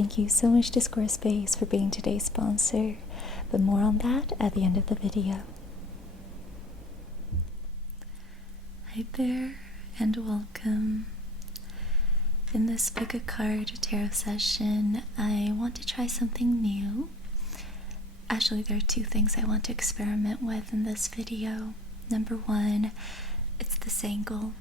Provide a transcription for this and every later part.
Thank you so much to Squarespace for being today's sponsor, but more on that at the end of the video. Hi there, and welcome. In this Pick a Card tarot session, I want to try something new. Actually, there are two things I want to experiment with in this video. Number one, it's this angle.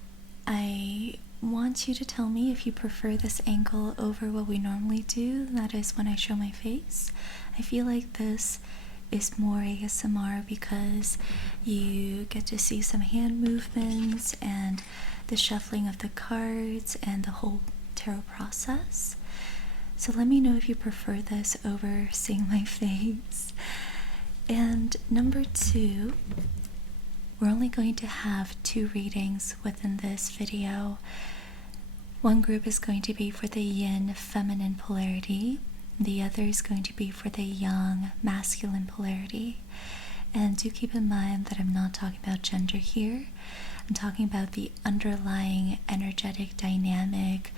I want you to tell me if you prefer this angle over what we normally do, that is when I show my face. I feel like this is more ASMR because you get to see some hand movements and the shuffling of the cards and the whole tarot process. So let me know if you prefer this over seeing my face. And number two, we're only going to have 2 readings within this video. One group is going to be for the yin feminine polarity. The other is going to be for the yang masculine polarity. And do keep in mind that I'm not talking about gender here. I'm talking about the underlying energetic dynamic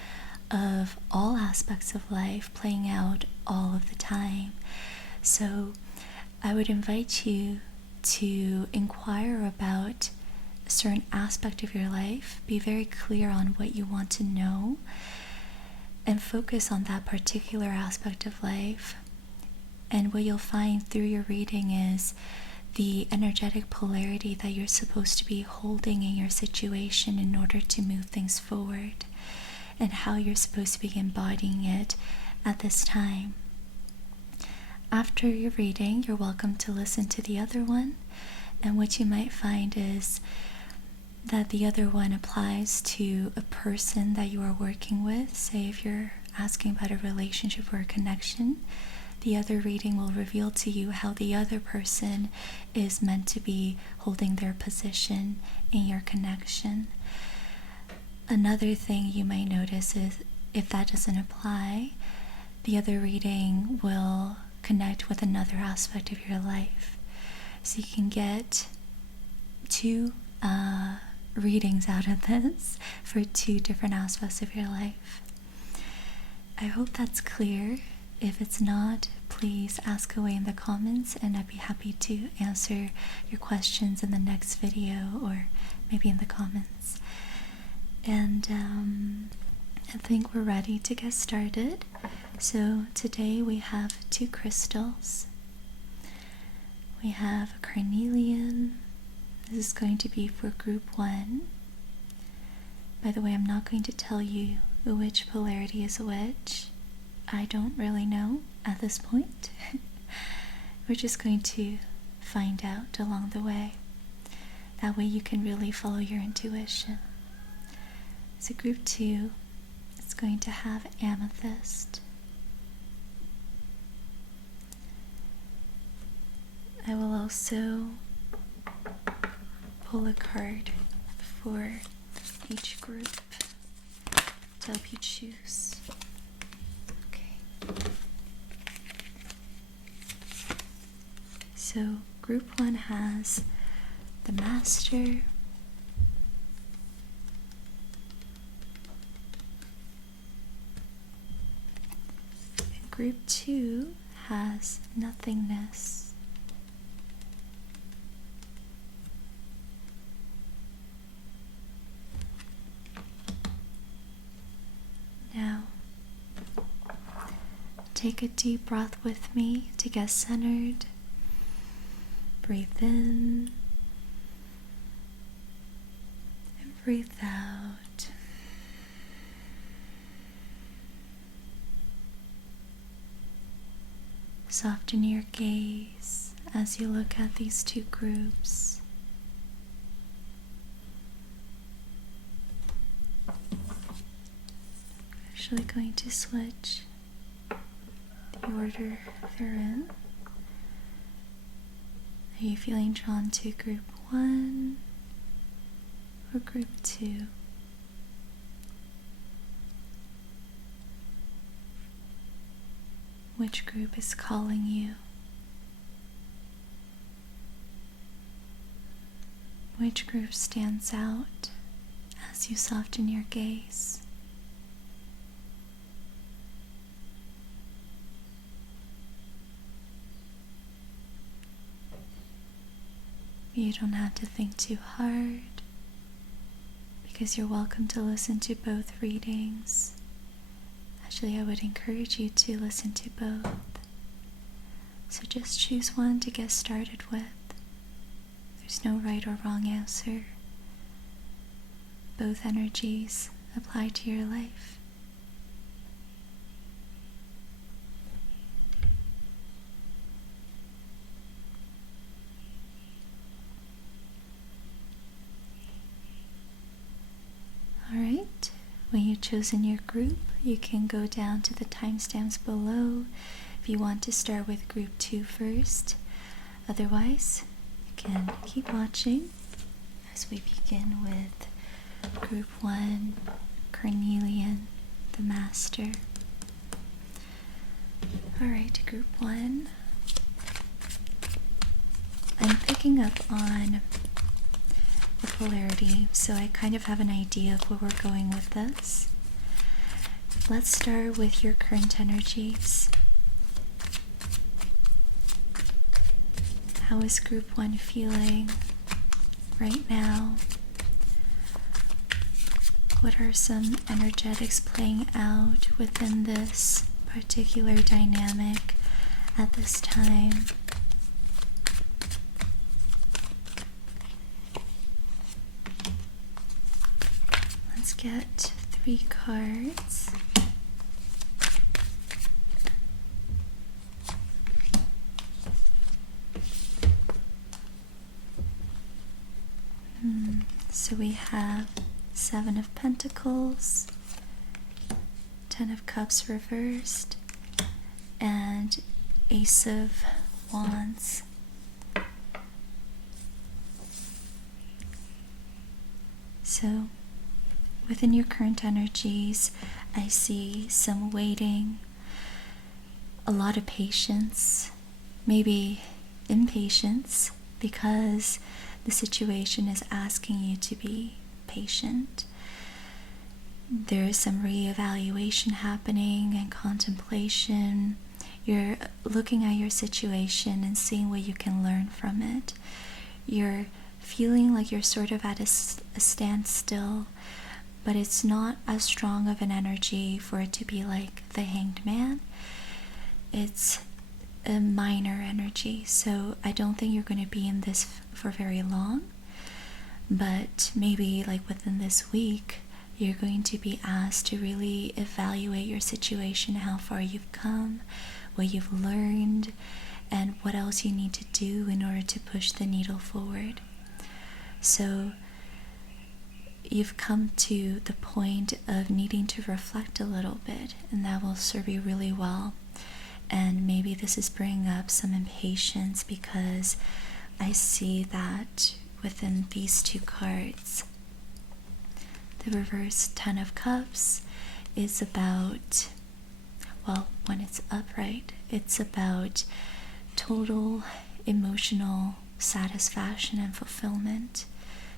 of all aspects of life playing out all of the time. So I would invite you to inquire about a certain aspect of your life, be very clear on what you want to know, and focus on that particular aspect of life. And what you'll find through your reading is the energetic polarity that you're supposed to be holding in your situation in order to move things forward, and how you're supposed to be embodying it at this time. After your reading, you're welcome to listen to the other one, and what you might find is that the other one applies to a person that you are working with. Say if you're asking about a relationship or a connection, the other reading will reveal to you how the other person is meant to be holding their position in your connection. Another thing you might notice is if that doesn't apply, the other reading will connect with another aspect of your life. So you can get 2 readings out of this for 2 different aspects of your life. I hope that's clear. If it's not, please ask away in the comments and I'd be happy to answer your questions in the next video or maybe in the comments. And I think we're ready to get started. So today we have 2 crystals. We have a Carnelian. This is going to be for group 1. By the way, I'm not going to tell you which polarity is which. I don't really know at this point. We're just going to find out along the way. That way you can really follow your intuition. So group 2 is going to have Amethyst. I will also pull a card for each group to help you choose. Okay. So group 1 has the Master, Group 2 has nothingness. Now, take a deep breath with me to get centered. Breathe in and breathe out. Soften your gaze as you look at these 2 groups. I'm actually going to switch the order they're in. Are you feeling drawn to group 1 or group 2? Which group is calling you? Which group stands out as you soften your gaze? You don't have to think too hard, because you're welcome to listen to both readings. Actually, I would encourage you to listen to both. So just choose one to get started with. There's no right or wrong answer. Both energies apply to your life. Alright, when you've chosen your group, you can go down to the timestamps below if you want to start with group 2 first. Otherwise, you can keep watching as we begin with group 1, Carnelian, the Master. Alright, group 1. I'm picking up on the polarity, so I kind of have an idea of where we're going with this. Let's start with your current energies. How is group 1 feeling right now? What are some energetics playing out within this particular dynamic at this time? Let's get 3 cards. So we have 7 of Pentacles, 10 of Cups reversed, and Ace of Wands. So within your current energies, I see some waiting, a lot of patience, maybe impatience, because the situation is asking you to be patient. There is some reevaluation happening and contemplation. You're looking at your situation and seeing what you can learn from it. You're feeling like you're sort of at a standstill, but it's not as strong of an energy for it to be like the Hanged Man. It's a minor energy, so I don't think you're going to be in this for very long, but maybe like within this week you're going to be asked to really evaluate your situation, how far you've come, what you've learned, and what else you need to do in order to push the needle forward. So you've come to the point of needing to reflect a little bit, and that will serve you really well. And maybe this is bringing up some impatience, because I see that within these 2 cards, the reverse 10 of Cups is about, well, when it's upright, it's about total emotional satisfaction and fulfillment,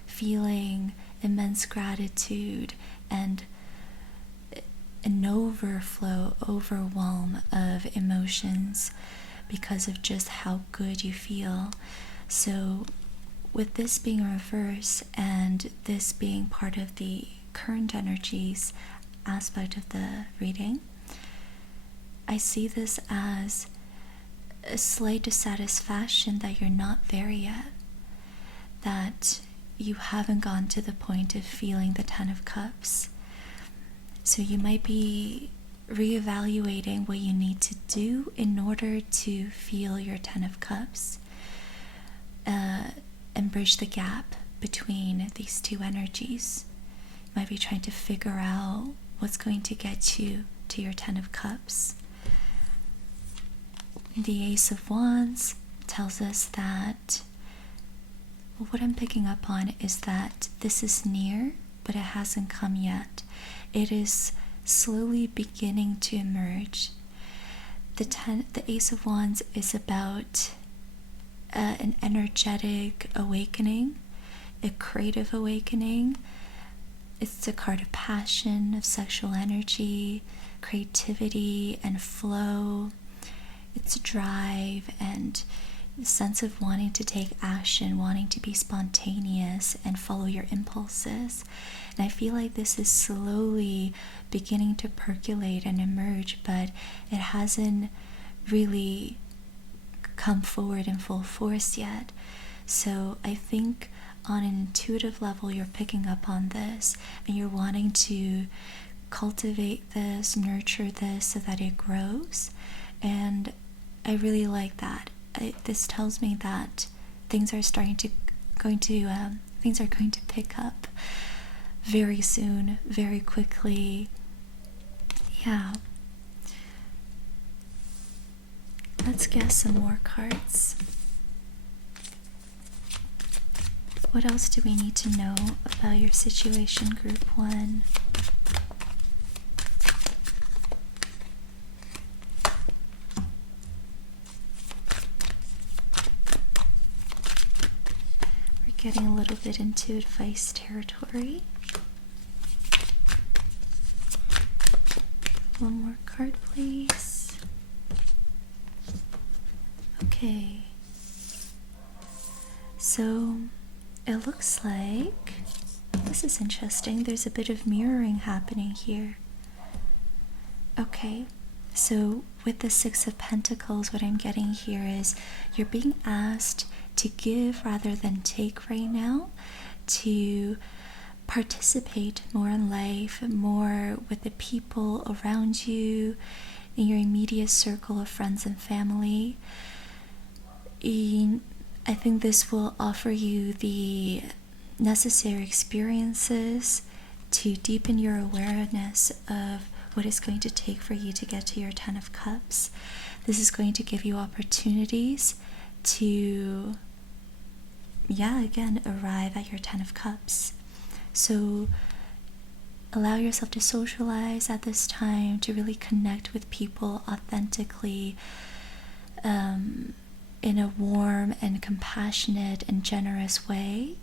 feeling immense gratitude and an overwhelm of emotions because of just how good you feel. So with this being reverse and this being part of the current energies aspect of the reading, I see this as a slight dissatisfaction that you're not there yet, that you haven't gone to the point of feeling the 10 of Cups. So you might be reevaluating what you need to do in order to feel your 10 of Cups, and bridge the gap between these 2 energies. You might be trying to figure out what's going to get you to your 10 of Cups. The Ace of Wands tells us that, well, what I'm picking up on is that this is near, but it hasn't come yet. It is slowly beginning to emerge. The Ace of Wands is about an energetic awakening, a creative awakening. It's a card of passion, of sexual energy, creativity, and flow. It's drive, and sense of wanting to take action, wanting to be spontaneous and follow your impulses. And I feel like this is slowly beginning to percolate and emerge, but it hasn't really come forward in full force yet. So I think on an intuitive level, you're picking up on this and you're wanting to cultivate this, nurture this so that it grows. And I really like that. This tells me that things are going to pick up very soon, very quickly. Yeah. Let's get some more cards. What else do we need to know about your situation, Group 1? We're getting a little bit into advice territory. One more card, please. Okay. So it looks like, this is interesting, there's a bit of mirroring happening here. Okay, so with the Six of Pentacles, what I'm getting here is you're being asked to give rather than take right now, to participate more in life, more with the people around you, in your immediate circle of friends and family. I think this will offer you the necessary experiences to deepen your awareness of what it's going to take for you to get to your Ten of Cups. This is going to give you opportunities to, again, arrive at your Ten of Cups. So allow yourself to socialize at this time, to really connect with people authentically, in a warm and compassionate and generous way.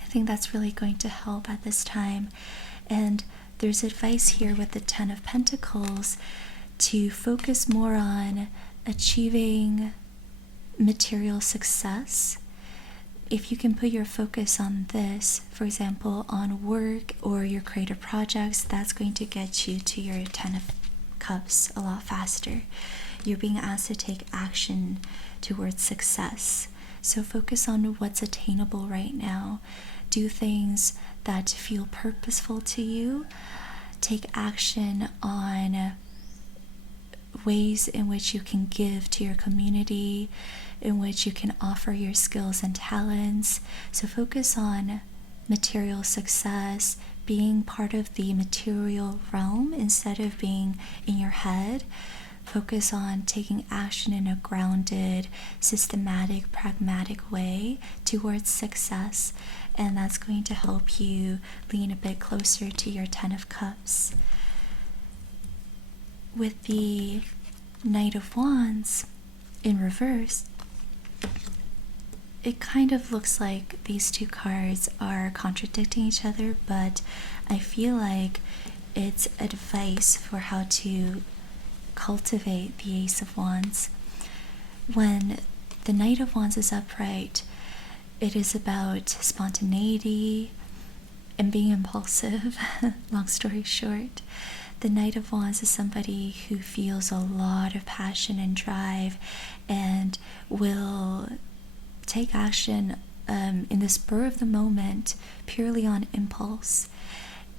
I think that's really going to help at this time. And there's advice here with the Ten of Pentacles to focus more on achieving material success. If you can put your focus on this, for example, on work or your creative projects, that's going to get you to your Ten of Cups a lot faster. You're being asked to take action towards success. So focus on what's attainable right now. Do things that feel purposeful to you. Take action on ways in which you can give to your community, in which you can offer your skills and talents. So focus on material success, being part of the material realm instead of being in your head. Focus on taking action in a grounded, systematic, pragmatic way towards success, and that's going to help you lean a bit closer to your Ten of Cups. With the Knight of Wands in reverse, it kind of looks like these two cards are contradicting each other, but I feel like it's advice for how to cultivate the Ace of Wands. When the Knight of Wands is upright, it is about spontaneity and being impulsive. Long story short, the Knight of Wands is somebody who feels a lot of passion and drive and will take action in the spur of the moment, purely on impulse.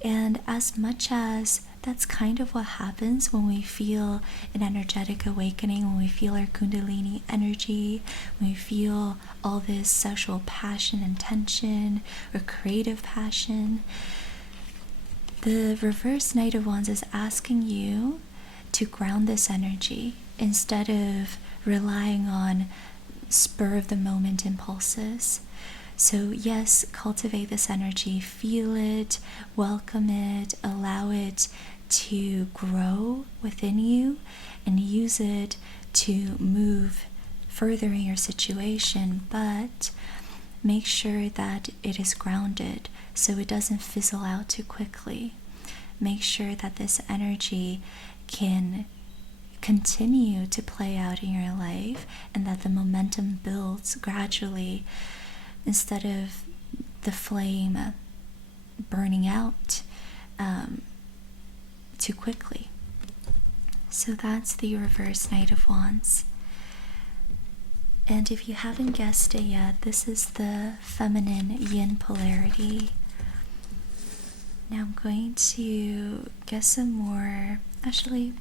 And as much as that's kind of what happens when we feel an energetic awakening, when we feel our Kundalini energy, when we feel all this sexual passion and tension or creative passion. The reverse Knight of Wands is asking you to ground this energy instead of relying on spur of the moment impulses. So yes, cultivate this energy, feel it, welcome it, allow it to grow within you, and use it to move further in your situation, but make sure that it is grounded so it doesn't fizzle out too quickly. Make sure that this energy can continue to play out in your life, and that the momentum builds gradually instead of the flame burning out too quickly. So that's the reverse Knight of Wands. And if you haven't guessed it yet, this is the feminine yin polarity. Now I'm going to get some more, actually,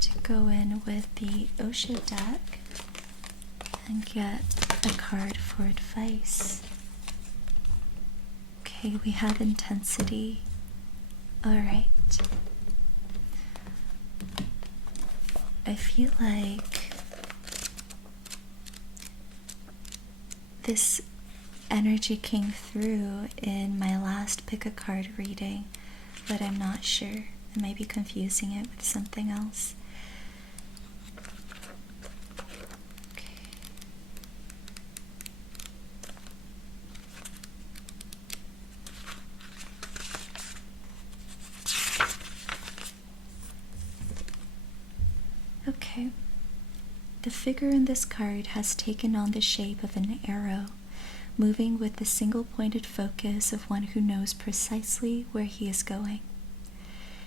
to go in with the Osho deck and get a card for advice. Okay, we have intensity. Alright. I feel like this energy came through in my last pick a card reading, but I'm not sure. I might be confusing it with something else. Okay. The figure in this card has taken on the shape of an arrow, moving with the single-pointed focus of one who knows precisely where he is going.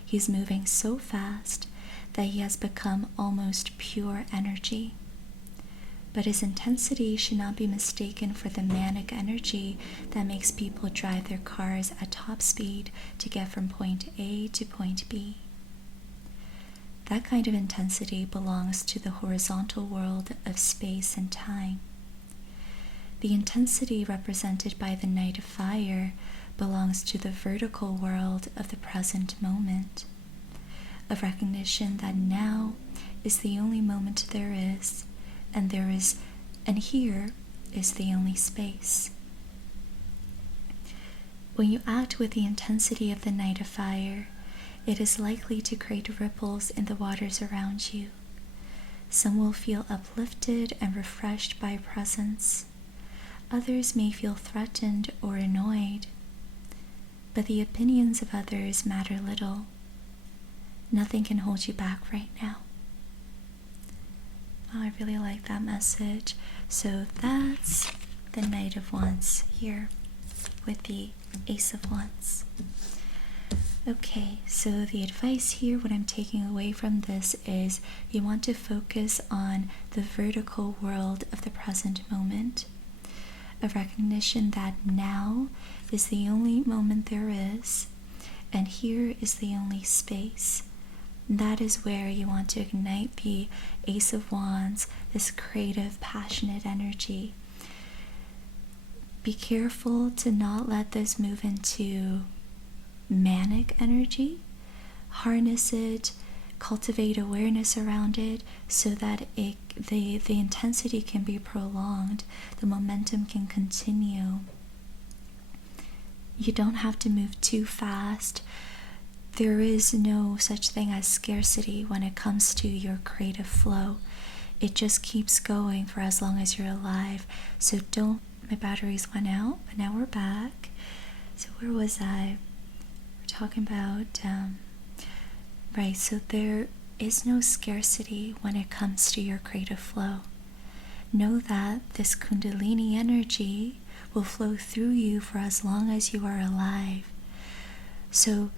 He's moving so fast that he has become almost pure energy. But his intensity should not be mistaken for the manic energy that makes people drive their cars at top speed to get from point A to point B. That kind of intensity belongs to the horizontal world of space and time. The intensity represented by the Knight of Fire belongs to the vertical world of the present moment, of recognition that now is the only moment there is, and here is the only space. When you act with the intensity of the Knight of Fire, it is likely to create ripples in the waters around you. Some will feel uplifted and refreshed by presence. Others may feel threatened or annoyed. But the opinions of others matter little. Nothing can hold you back right now. Oh, I really like that message. So that's the Knight of Wands here with the Ace of Wands. Okay, so the advice here, what I'm taking away from this is you want to focus on the vertical world of the present moment, a recognition that now is the only moment there is, and here is the only space. That is where you want to ignite the Ace of Wands, this creative, passionate energy. Be careful to not let this move into manic energy. Harness it, cultivate awareness around it so that the intensity can be prolonged, the momentum can continue. You don't have to move too fast. There is no such thing as scarcity when it comes to your creative flow. It just keeps going for as long as you're alive. So my batteries went out, but now we're back. So where was I? We're talking about, right, so there is no scarcity when it comes to your creative flow. Know that this Kundalini energy will flow through you for as long as you are alive. So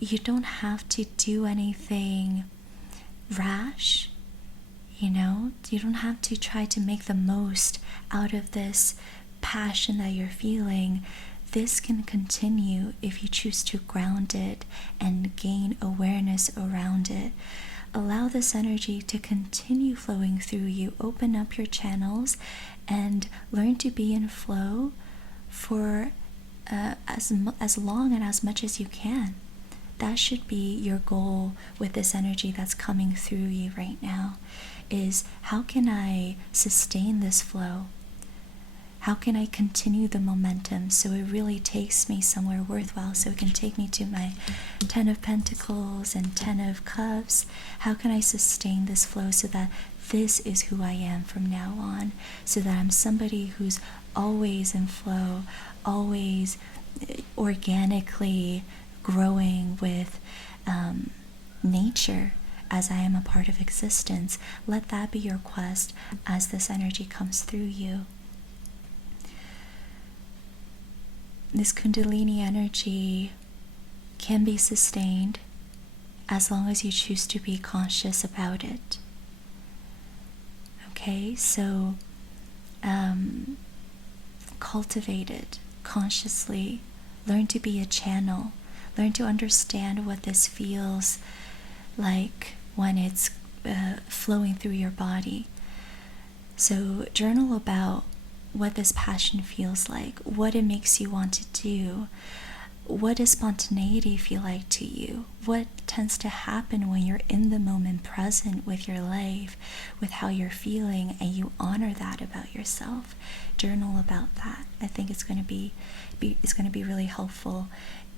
you don't have to do anything rash, you don't have to try to make the most out of this passion that you're feeling. This can continue if you choose to ground it and gain awareness around it. Allow this energy to continue flowing through you. Open up your channels and learn to be in flow for as long and as much as you can. That should be your goal with this energy that's coming through you right now, is how can I sustain this flow? How can I continue the momentum so it really takes me somewhere worthwhile, so it can take me to my 10 of Pentacles and 10 of Cups? How can I sustain this flow so that this is who I am from now on, so that I'm somebody who's always in flow, always organically growing with nature as I am a part of existence. Let that be your quest as this energy comes through you. This Kundalini energy can be sustained as long as you choose to be conscious about it. Okay, so cultivate it consciously. Learn to be a channel. Learn to understand what this feels like when it's flowing through your body. So journal about what this passion feels like, what it makes you want to do. What does spontaneity feel like to you? What tends to happen when you're in the moment, present with your life, with how you're feeling, and you honor that about yourself? Journal about that. I think it's going to be really helpful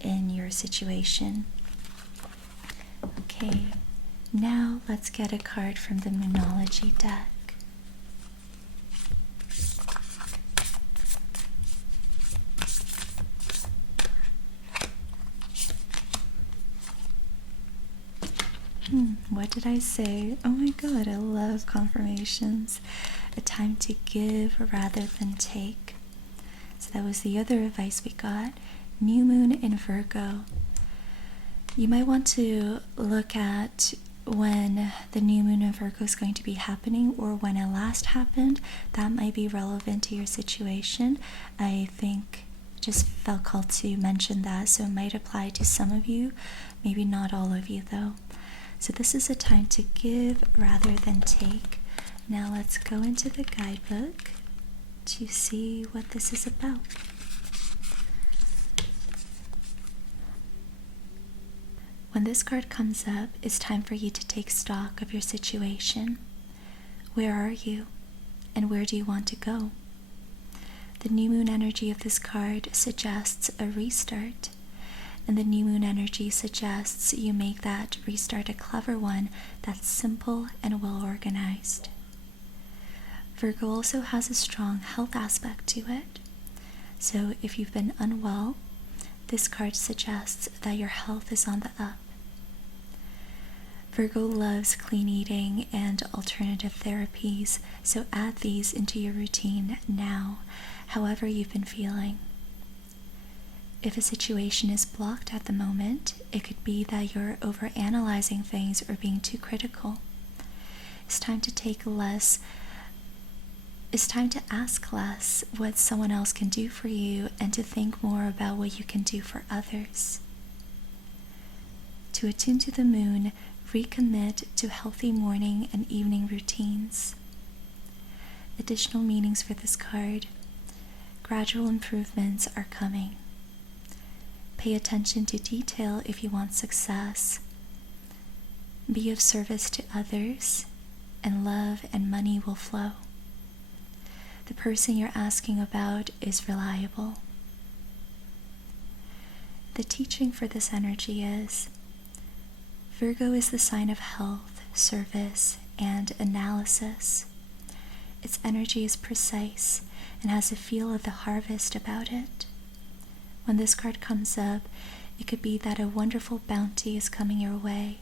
in your situation. Okay, now let's get a card from the Moonology deck. What did I say? Oh my god, I love confirmations. A time to give rather than take. So that was the other advice we got. New moon in Virgo. You might want to look at when the new moon in Virgo is going to be happening, or when it last happened. That might be relevant to your situation. I think just felt called to mention that, so it might apply to some of you, maybe not all of you though. So this is a time to give rather than take. Now let's go into the guidebook to see what this is about. When this card comes up, it's time for you to take stock of your situation. Where are you? And where do you want to go? The new moon energy of this card suggests a restart. And the new moon energy suggests you make that restart a clever one that's simple and well organized. Virgo also has a strong health aspect to it. So if you've been unwell, this card suggests that your health is on the up. Virgo loves clean eating and alternative therapies, so add these into your routine now, however you've been feeling. If a situation is blocked at the moment, it could be that you're overanalyzing things or being too critical. It's time to ask less what someone else can do for you and to think more about what you can do for others. To attune to the moon, recommit to healthy morning and evening routines. Additional meanings for this card. Gradual improvements are coming. Pay attention to detail if you want success. Be of service to others, and love and money will flow. The person you're asking about is reliable. The teaching for this energy is Virgo is the sign of health, service, and analysis. Its energy is precise and has a feel of the harvest about it. When this card comes up, it could be that a wonderful bounty is coming your way.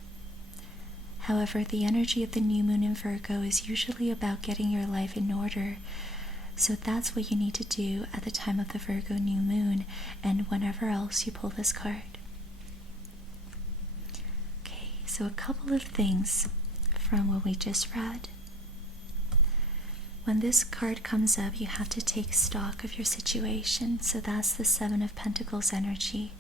However, the energy of the new moon in Virgo is usually about getting your life in order, so that's what you need to do at the time of the Virgo new moon and whenever else you pull this card. Okay, so a couple of things from what we just read. When this card comes up, you have to take stock of your situation. So that's the Seven of Pentacles energy.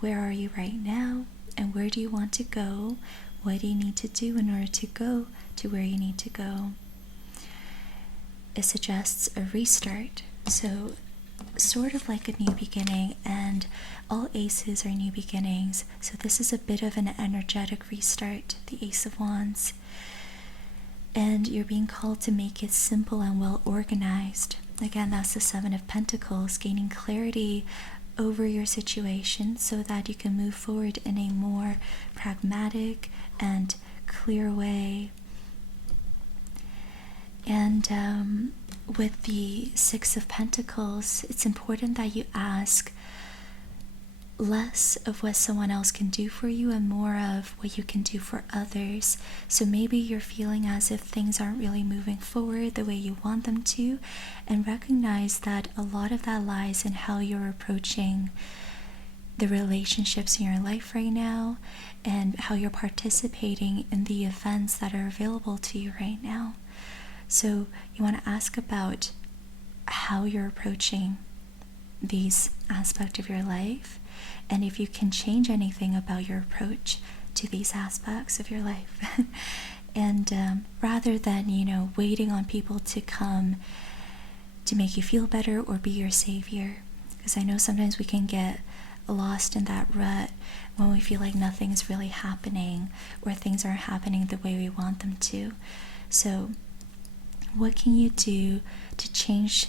Where are you right now? And where do you want to go? What do you need to do in order to go to where you need to go? It suggests a restart. So sort of like a new beginning, and all aces are new beginnings. So this is a bit of an energetic restart, the Ace of Wands. And you're being called to make it simple and well organized. Again, that's the Seven of Pentacles, gaining clarity over your situation so that you can move forward in a more pragmatic and clear way. And with the Six of Pentacles, it's important that you ask less of what someone else can do for you and more of what you can do for others. So maybe you're feeling as if things aren't really moving forward the way you want them to, and recognize that a lot of that lies in how you're approaching the relationships in your life right now and how you're participating in the events that are available to you right now. So you want to ask about how you're approaching these aspects of your life, and if you can change anything about your approach to these aspects of your life. And rather than, waiting on people to come to make you feel better or be your savior, because I know sometimes we can get lost in that rut when we feel like nothing is really happening or things aren't happening the way we want them to. So what can you do to change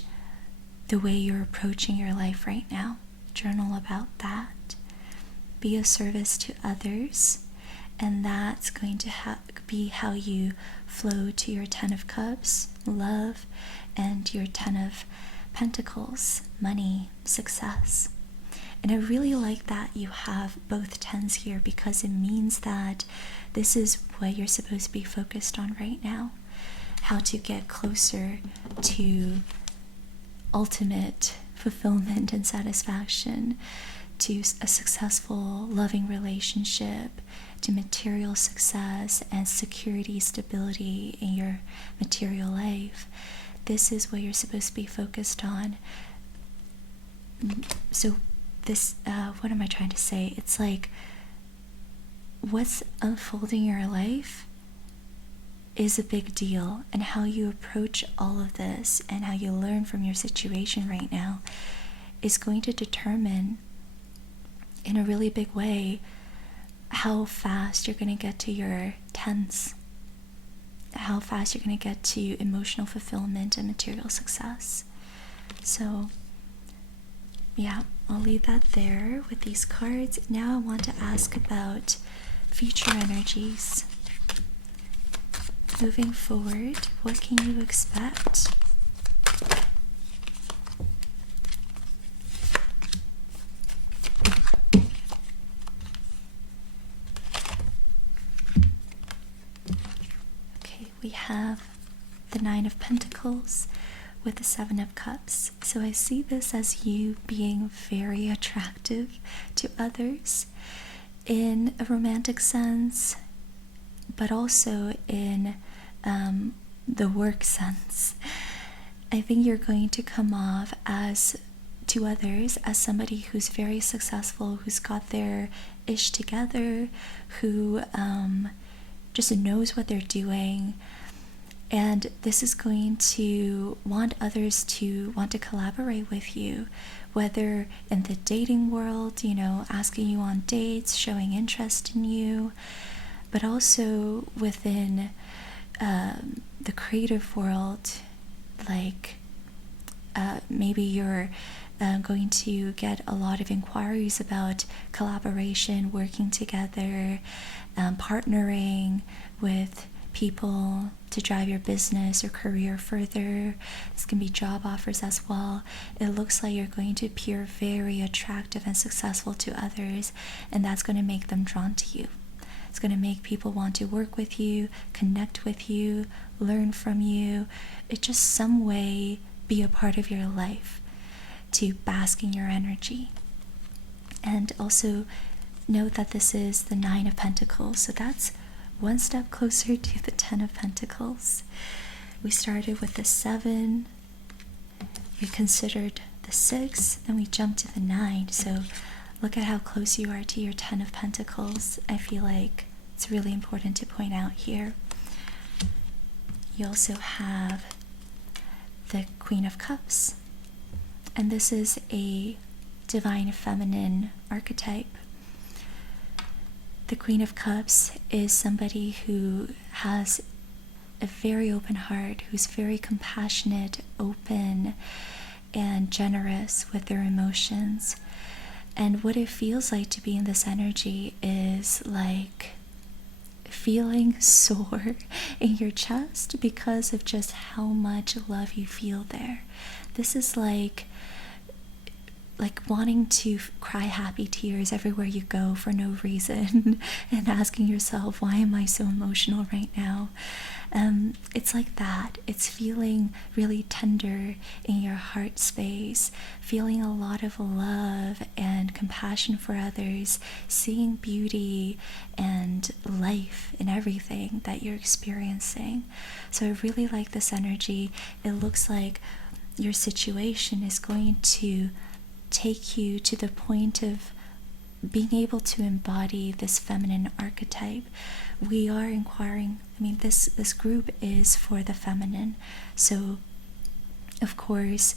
the way you're approaching your life right now? Journal about that. Be of service to others, and that's going to be how you flow to your 10 of Cups, love, and your 10 of Pentacles, money, success. And I really like that you have both 10s here, because it means that this is what you're supposed to be focused on right now. How to get closer to ultimate fulfillment and satisfaction, to a successful, loving relationship, to material success and security, stability in your material life. This is what you're supposed to be focused on. So this, what am I trying to say? It's like what's unfolding in your life is a big deal, and how you approach all of this and how you learn from your situation right now is going to determine in a really big way how fast you're going to get to your 10s, how fast you're going to get to emotional fulfillment and material success. So yeah, I'll leave that there with these cards. Now I want to ask about future energies. Moving forward, what can you expect? Okay, we have the 9 of Pentacles with the 7 of Cups. So I see this as you being very attractive to others in a romantic sense, but also in the work sense. I think you're going to come off as, to others, as somebody who's very successful, who's got their ish together, who just knows what they're doing. And this is going to want others to want to collaborate with you, whether in the dating world, asking you on dates, showing interest in you, but also within the creative world, like maybe you're going to get a lot of inquiries about collaboration, working together, partnering with people to drive your business or career further. This can be job offers as well. It looks like you're going to appear very attractive and successful to others, and that's going to make them drawn to you. It's going to make people want to work with you, connect with you, learn from you. It just some way be a part of your life, to bask in your energy. And also note that this is the 9 of Pentacles, so that's one step closer to the 10 of Pentacles. We started with the 7, we considered the 6, and we jumped to the 9. So look at how close you are to your 10 of Pentacles. I feel like it's really important to point out here. You also have the Queen of Cups, and this is a divine feminine archetype. The Queen of Cups is somebody who has a very open heart, who's very compassionate, open, and generous with their emotions. And what it feels like to be in this energy is like feeling sore in your chest because of just how much love you feel there. This is like like wanting to cry happy tears everywhere you go for no reason and asking yourself, why am I so emotional right now? It's like that. It's feeling really tender in your heart space, feeling a lot of love and compassion for others, seeing beauty and life in everything that you're experiencing. So I really like this energy. It looks like your situation is going to take you to the point of being able to embody this feminine archetype. We are inquiring, this group is for the feminine. So, of course,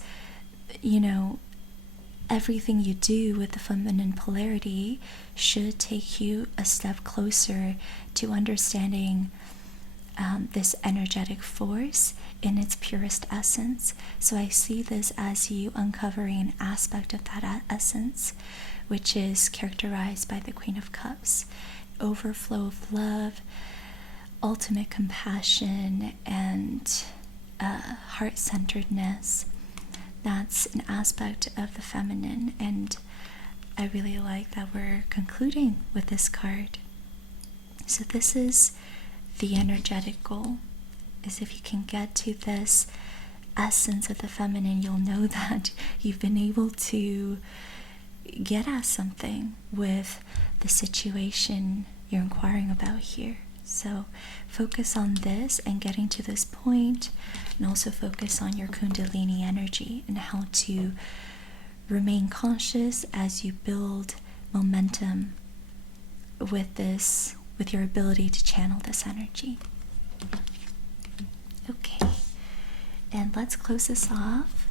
everything you do with the feminine polarity should take you a step closer to understanding this energetic force in its purest essence. So I see this as you uncovering an aspect of that essence, which is characterized by the Queen of Cups. Overflow of love, ultimate compassion, and heart-centeredness. That's an aspect of the feminine, and I really like that we're concluding with this card. So this is the energetic goal, is if you can get to this essence of the feminine, you'll know that you've been able to get at something with the situation you're inquiring about here. So focus on this and getting to this point, and also focus on your Kundalini energy and how to remain conscious as you build momentum with this, with your ability to channel this energy. Okay, and let's close this off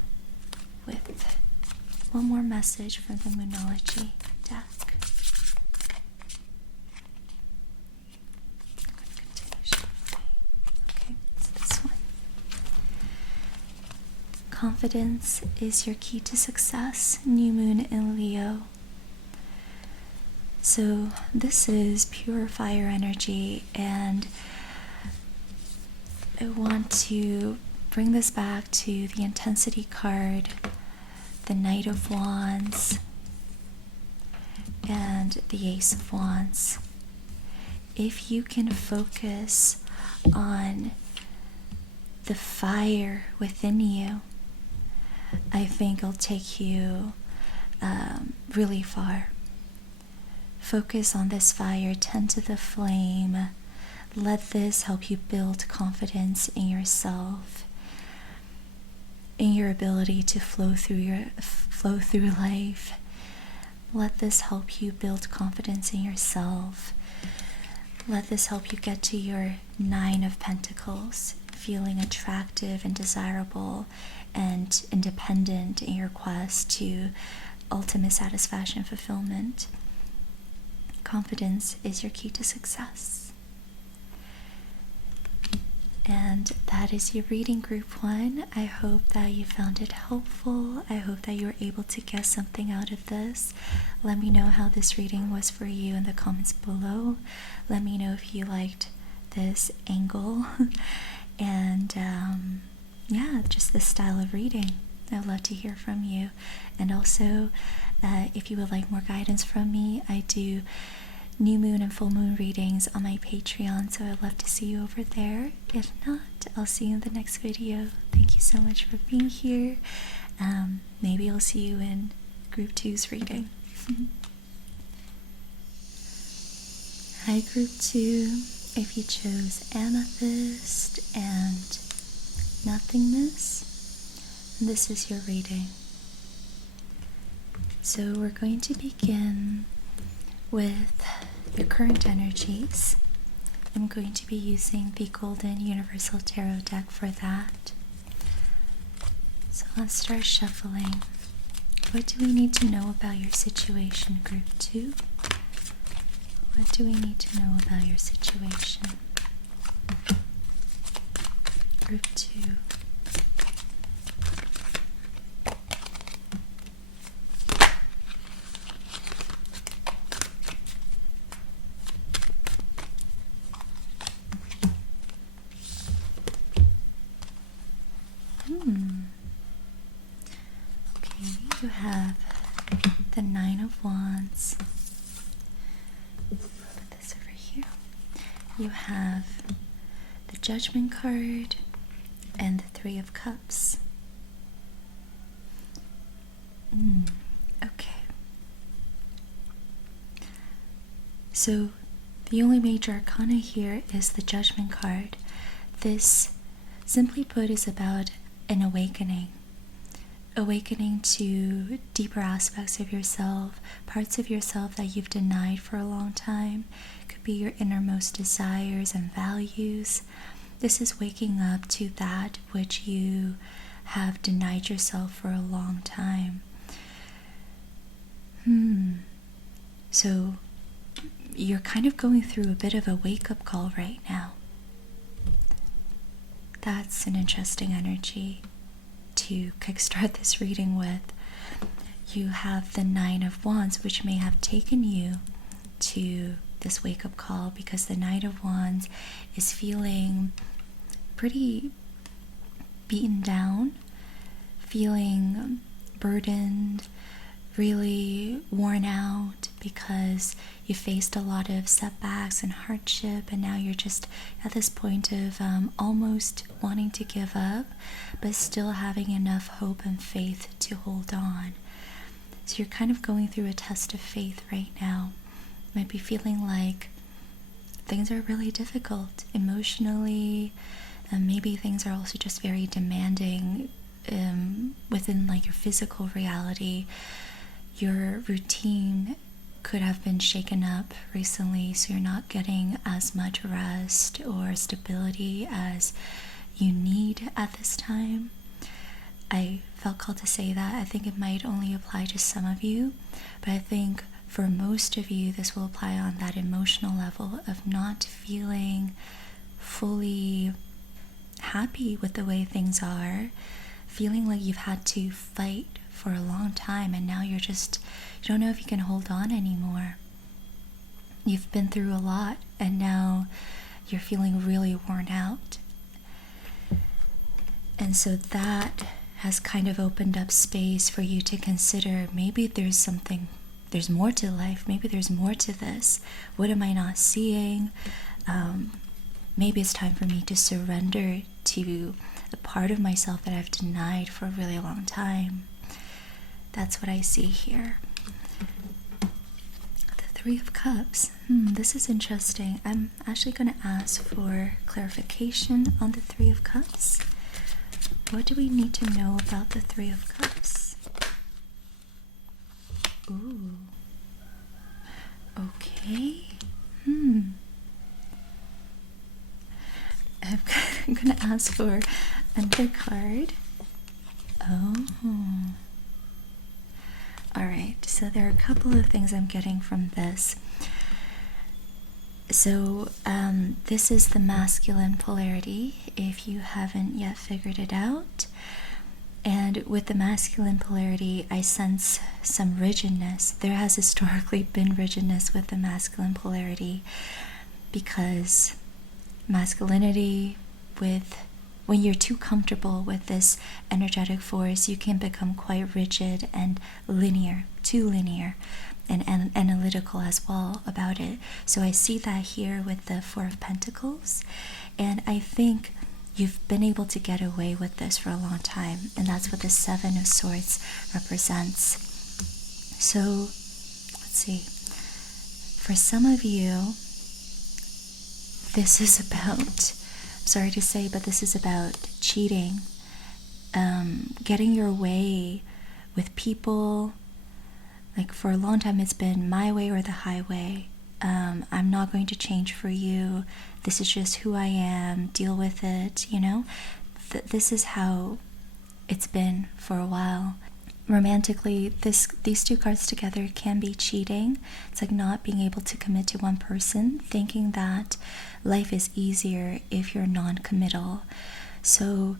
with one more message from the Moonology deck. Okay, it's this one. Confidence is your key to success. New moon in Leo. So this is pure fire energy, and I want to bring this back to the intensity card, the Knight of Wands, and the Ace of Wands. If you can focus on the fire within you, I think it'll take you really far. Focus on this fire, tend to the flame. Let this help you build confidence in yourself, in your ability to flow through life. Let this help you build confidence in yourself. Let this help you get to your 9 of Pentacles, feeling attractive and desirable and independent in your quest to ultimate satisfaction and fulfillment. Confidence is your key to success. And that is your reading, group 1. I hope that you found it helpful. I hope that you were able to get something out of this. Let me know how this reading was for you in the comments below. Let me know if you liked this angle and yeah, just this style of reading. I'd love to hear from you. And also, if you would like more guidance from me, I do new moon and full moon readings on my Patreon, so I'd love to see you over there. If not, I'll see you in the next video. Thank you so much for being here. Maybe I'll see you in group 2's reading. Hi, group 2. If you chose Amethyst and Nothingness, this is your reading. So we're going to begin with your current energies. I'm going to be using the Golden Universal Tarot deck for that. So let's start shuffling. What do we need to know about your situation, group 2? What do we need to know about your situation? Group 2. Okay, you have the Nine of Wands. Put this over here. You have the Judgment card and the Three of Cups. Okay. So the only major arcana here is the Judgment card. This, simply put, is about an awakening. Awakening to deeper aspects of yourself, parts of yourself that you've denied for a long time. It could be your innermost desires and values. This is waking up to that which you have denied yourself for a long time. So you're kind of going through a bit of a wake-up call right now. That's an interesting energy to kickstart this reading with. You have the Nine of Wands, which may have taken you to this wake-up call, because the Nine of Wands is feeling pretty beaten down, feeling burdened, really worn out, because you faced a lot of setbacks and hardship, and now you're just at this point of almost wanting to give up, but still having enough hope and faith to hold on. So you're kind of going through a test of faith right now. You might be feeling like things are really difficult emotionally, and maybe things are also just very demanding within like your physical reality. Your routine could have been shaken up recently, so you're not getting as much rest or stability as you need at this time. I felt called to say that. I think it might only apply to some of you, but I think for most of you this will apply on that emotional level of not feeling fully happy with the way things are, feeling like you've had to fight for a long time, and now you don't know if you can hold on anymore. You've been through a lot, and now you're feeling really worn out. And so that has kind of opened up space for you to consider, maybe there's more to life, maybe there's more to this. What am I not seeing? Maybe it's time for me to surrender to the part of myself that I've denied for a really long time. That's what I see here. The Three of Cups. This is interesting. I'm actually going to ask for clarification on the Three of Cups. What do we need to know about the Three of Cups? Ooh. Okay. I'm going to ask for another card. Oh. Alright, so there are a couple of things I'm getting from this. So, this is the masculine polarity, if you haven't yet figured it out. And with the masculine polarity, I sense some rigidness. There has historically been rigidness with the masculine polarity, because masculinity, when you're too comfortable with this energetic force, you can become quite rigid and linear, too linear, and analytical as well about it. So I see that here with the Four of Pentacles, and I think you've been able to get away with this for a long time, and that's what the Seven of Swords represents. So let's see. For some of you, this is about, sorry to say, but this is about cheating, getting your way with people. Like for a long time it's been my way or the highway. I'm not going to change for you. This is just who I am. Deal with it, you know? This is how it's been for a while. Romantically, these two cards together can be cheating. It's like not being able to commit to one person, thinking that life is easier if you're non-committal. So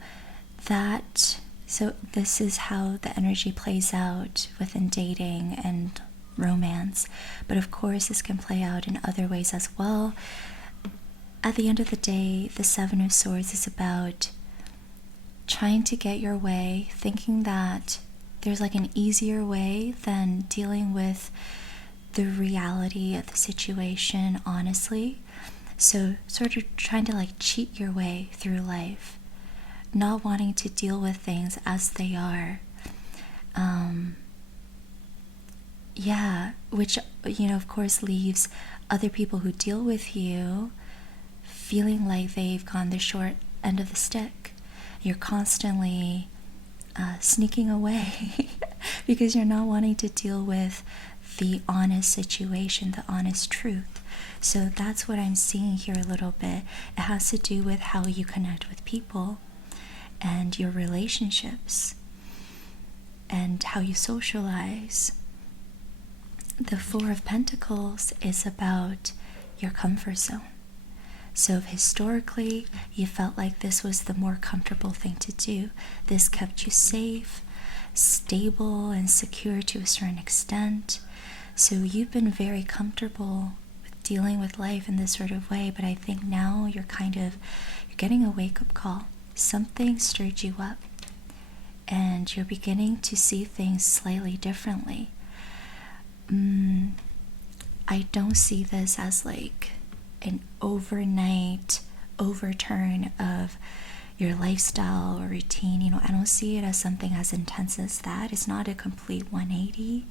this is how the energy plays out within dating and romance. But of course, this can play out in other ways as well. At the end of the day, the Seven of Swords is about trying to get your way, thinking that there's like an easier way than dealing with the reality of the situation honestly. So sort of trying to like cheat your way through life, not wanting to deal with things as they are. Yeah, which, of course leaves other people who deal with you feeling like they've gone the short end of the stick. You're constantly sneaking away because you're not wanting to deal with the honest situation, the honest truth. So that's what I'm seeing here a little bit. It has to do with how you connect with people and your relationships and how you socialize. The Four of Pentacles is about your comfort zone. So if historically you felt like this was the more comfortable thing to do, this kept you safe, stable, and secure to a certain extent. So you've been very comfortable with dealing with life in this sort of way, but I think now you're getting a wake-up call. Something stirred you up, and you're beginning to see things slightly differently. I don't see this as like an overnight overturn of your lifestyle or routine. I don't see it as something as intense as that. It's not a complete 180,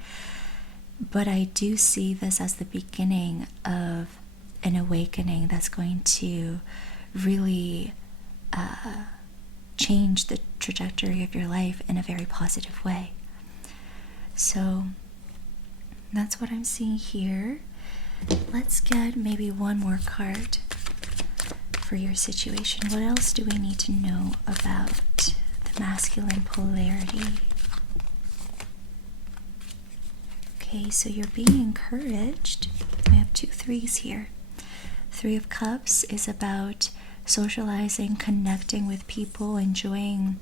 but I do see this as the beginning of an awakening that's going to really change the trajectory of your life in a very positive way. So that's what I'm seeing here. Let's get maybe one more card for your situation. What else do we need to know about the masculine polarity? Okay, so you're being encouraged. I have 2 3s here. 3 of Cups is about socializing, connecting with people, enjoying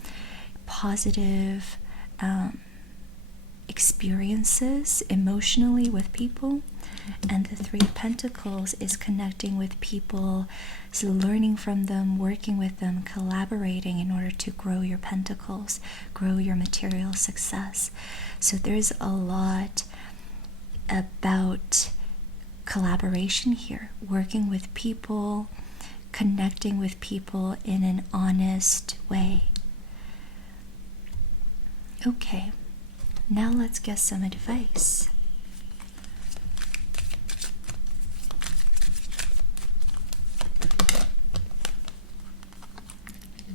positive experiences emotionally with people. And the 3 of Pentacles is connecting with people, so learning from them, working with them, collaborating in order to grow your pentacles, grow your material success. So there's a lot about collaboration here, working with people, connecting with people in an honest way. Okay, now let's get some advice.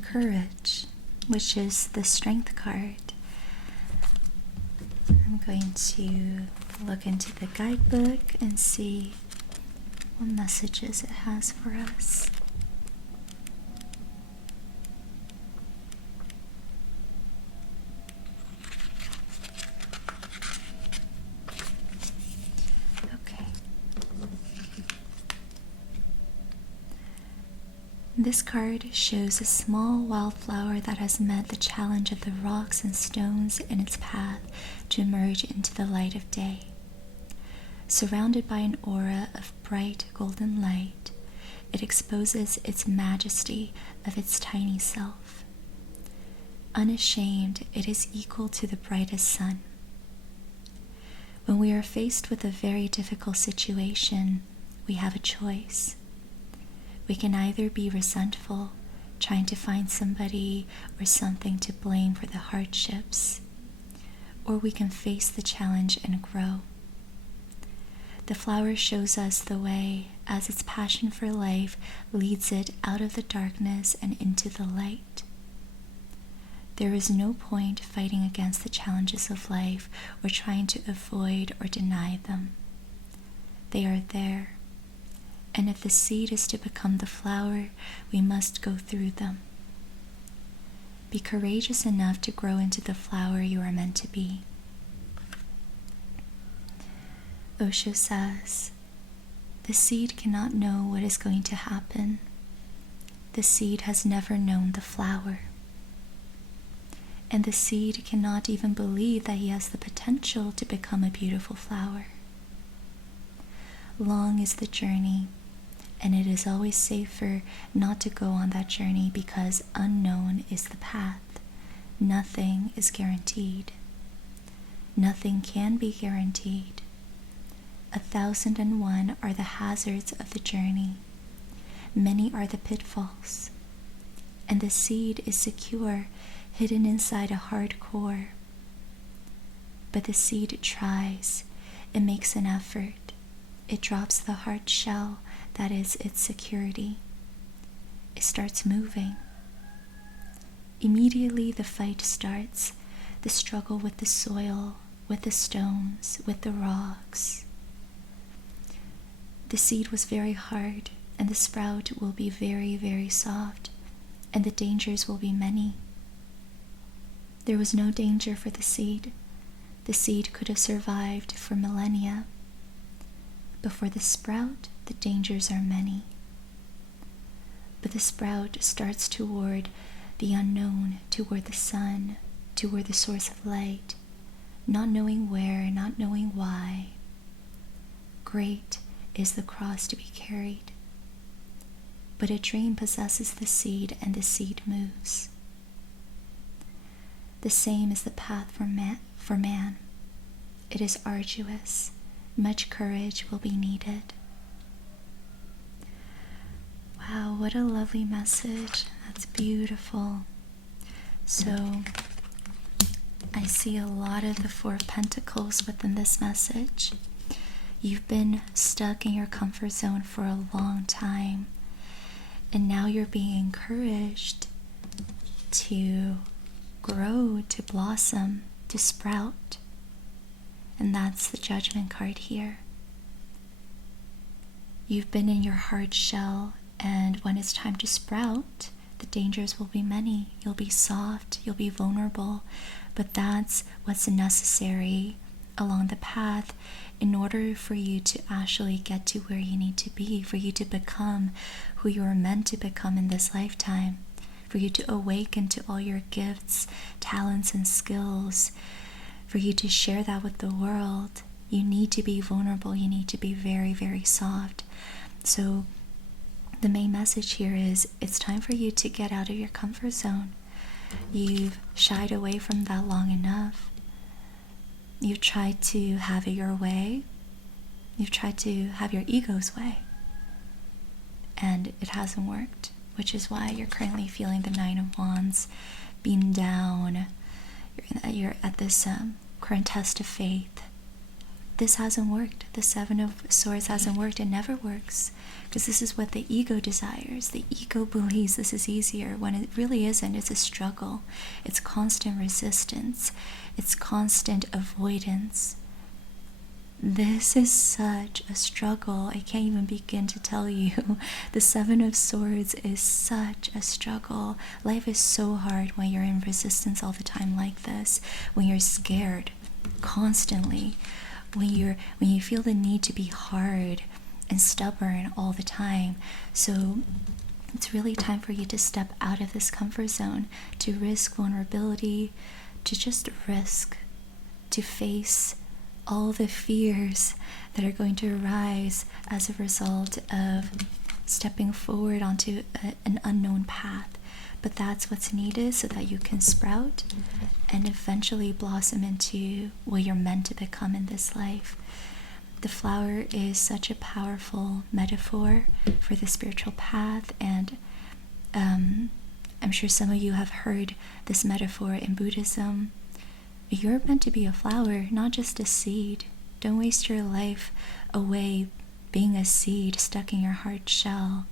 Courage, which is the Strength card. I'm going to look into the guidebook and see what messages it has for us. This card shows a small wildflower that has met the challenge of the rocks and stones in its path to emerge into the light of day. Surrounded by an aura of bright golden light, it exposes its majesty of its tiny self. Unashamed, it is equal to the brightest sun. When we are faced with a very difficult situation, we have a choice. We can either be resentful, trying to find somebody or something to blame for the hardships, or we can face the challenge and grow. The flower shows us the way as its passion for life leads it out of the darkness and into the light. There is no point fighting against the challenges of life or trying to avoid or deny them. They are there. And if the seed is to become the flower, we must go through them. Be courageous enough to grow into the flower you are meant to be. Osho says, the seed cannot know what is going to happen. The seed has never known the flower. And the seed cannot even believe that he has the potential to become a beautiful flower. Long is the journey, and it is always safer not to go on that journey because unknown is the path. Nothing is guaranteed. Nothing can be guaranteed. 1,001 are the hazards of the journey. Many are the pitfalls. And the seed is secure, hidden inside a hard core. But the seed tries. It makes an effort. It drops the hard shell that is its security. It starts moving. Immediately the fight starts, the struggle with the soil, with the stones, with the rocks. The seed was very hard, and the sprout will be very, very soft, and the dangers will be many. There was no danger for the seed. The seed could have survived for millennia. But for the sprout, the dangers are many. But the sprout starts toward the unknown, toward the sun, toward the source of light, not knowing where, not knowing why. Great is the cross to be carried. But a dream possesses the seed, and the seed moves. The same is the path for man. It is arduous. Much courage will be needed. Wow, what a lovely message. That's beautiful. So, I see a lot of the Four of Pentacles within this message. You've been stuck in your comfort zone for a long time, and now you're being encouraged to grow, to blossom, to sprout. And that's the Judgment card here. You've been in your hard shell, and when it's time to sprout, the dangers will be many. You'll be soft, you'll be vulnerable, but that's what's necessary along the path in order for you to actually get to where you need to be, for you to become who you are meant to become in this lifetime, for you to awaken to all your gifts, talents, and skills, for you to share that with the world. You need to be vulnerable. You need to be very, very soft. So the main message here is it's time for you to get out of your comfort zone. You've shied away from that long enough. You've tried to have it your way. You've tried to have your ego's way. And it hasn't worked, which is why you're currently feeling the Nine of Wands, being down. You're at this current test of faith. This hasn't worked. The Seven of Swords hasn't worked. It never works, because this is what the ego desires. The ego believes this is easier when it really isn't. It's a struggle. It's constant resistance. It's constant avoidance. This is such a struggle. I can't even begin to tell you. The Seven of Swords is such a struggle. Life is so hard when you're in resistance all the time like this, when you're scared constantly, when you feel the need to be hard and stubborn all the time. So it's really time for you to step out of this comfort zone, to risk vulnerability, to just risk, to face all the fears that are going to arise as a result of stepping forward onto an unknown path. But that's what's needed so that you can sprout and eventually blossom into what you're meant to become in this life. The flower is such a powerful metaphor for the spiritual path, and I'm sure some of you have heard this metaphor in Buddhism. You're meant to be a flower, not just a seed. Don't waste your life away being a seed stuck in your hard shell.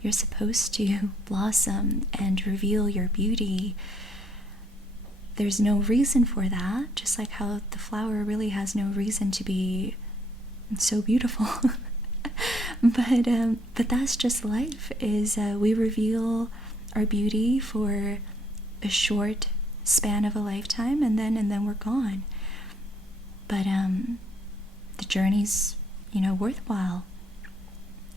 You're supposed to blossom and reveal your beauty. There's no reason for that, just like how the flower really has no reason to be so beautiful. But that's just life, is we reveal our beauty for a short span of a lifetime, and then we're gone. But the journey's worthwhile.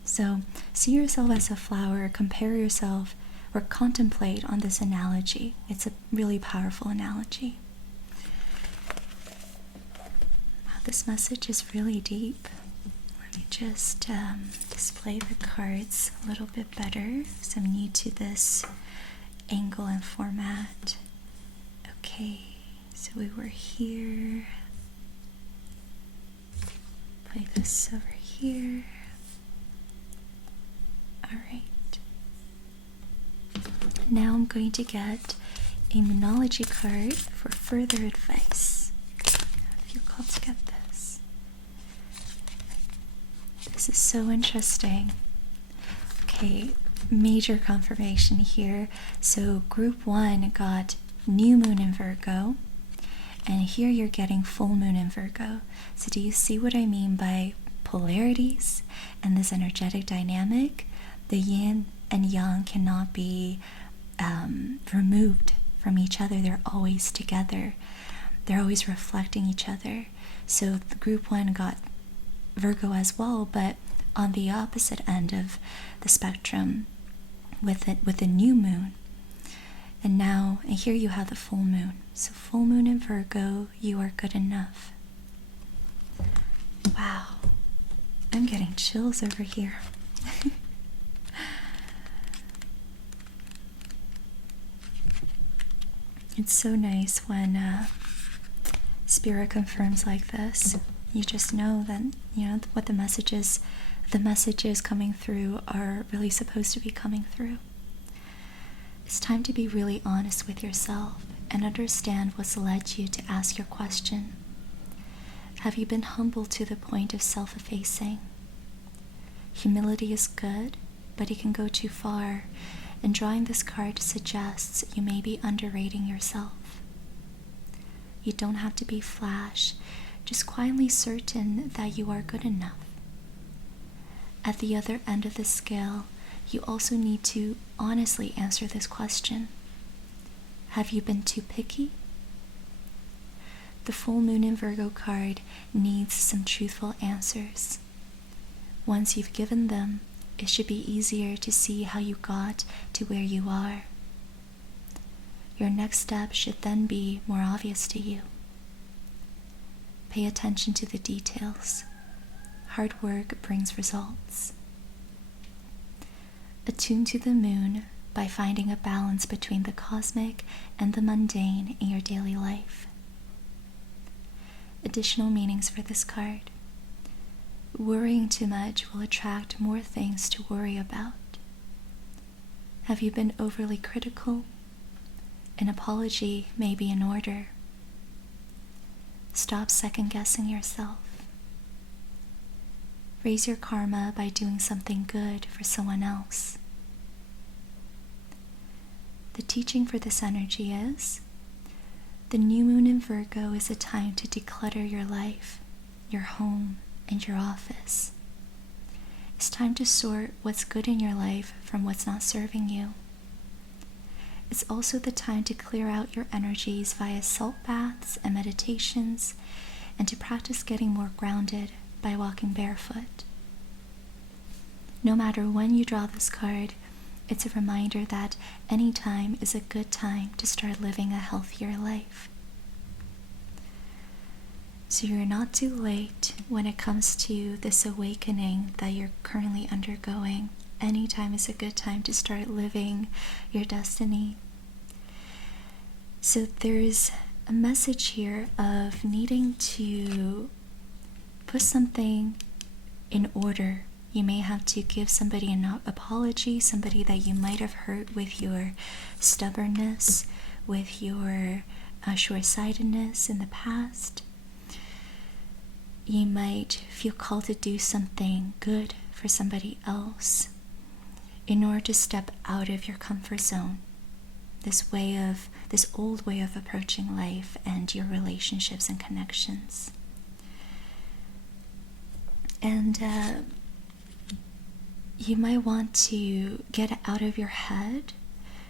So see yourself as a flower, compare yourself, or contemplate on this analogy. It's a really powerful analogy. Wow, this message is really deep. Let me just display the cards a little bit better, because I'm new to this angle and format. Okay, so we were here, Play this over here. Alright. Now I'm going to get a Moonology card for further advice. I feel called to get this. This is so interesting. Okay, major confirmation here. So group 1 got new moon in Virgo, and here you're getting full moon in Virgo. So do you see what I mean by polarities and this energetic dynamic? The yin and yang cannot be removed from each other. They're always together. They're always reflecting each other. So the group 1 got Virgo as well, but on the opposite end of the spectrum with the new moon. And here you have the full moon. So full moon in Virgo, you are good enough. Wow, I'm getting chills over here. It's so nice when Spirit confirms like this. You just know that, what the messages coming through are really supposed to be coming through. It's time to be really honest with yourself and understand what's led you to ask your question. Have you been humble to the point of self-effacing? Humility is good, but it can go too far, and drawing this card suggests you may be underrating yourself. You don't have to be flash, just quietly certain that you are good enough. At the other end of the scale, you also need to honestly answer this question. Have you been too picky? The full moon in Virgo card needs some truthful answers. Once you've given them, it should be easier to see how you got to where you are. Your next step should then be more obvious to you. Pay attention to the details. Hard work brings results. Attune to the moon by finding a balance between the cosmic and the mundane in your daily life. Additional meanings for this card. Worrying too much will attract more things to worry about. Have you been overly critical? An apology may be in order. Stop second-guessing yourself. Raise your karma by doing something good for someone else. The teaching for this energy is, the new moon in Virgo is a time to declutter your life, your home, and your office. It's time to sort what's good in your life from what's not serving you. It's also the time to clear out your energies via salt baths and meditations, and to practice getting more grounded by walking barefoot. No matter when you draw this card, it's a reminder that any time is a good time to start living a healthier life. So you're not too late when it comes to this awakening that you're currently undergoing. Any time is a good time to start living your destiny. So there's a message here of needing to put something in order. You may have to give somebody an apology, somebody that you might have hurt with your stubbornness, with your short-sightedness in the past. You might feel called to do something good for somebody else in order to step out of your comfort zone. This old way of approaching life and your relationships and connections. And you might want to get out of your head,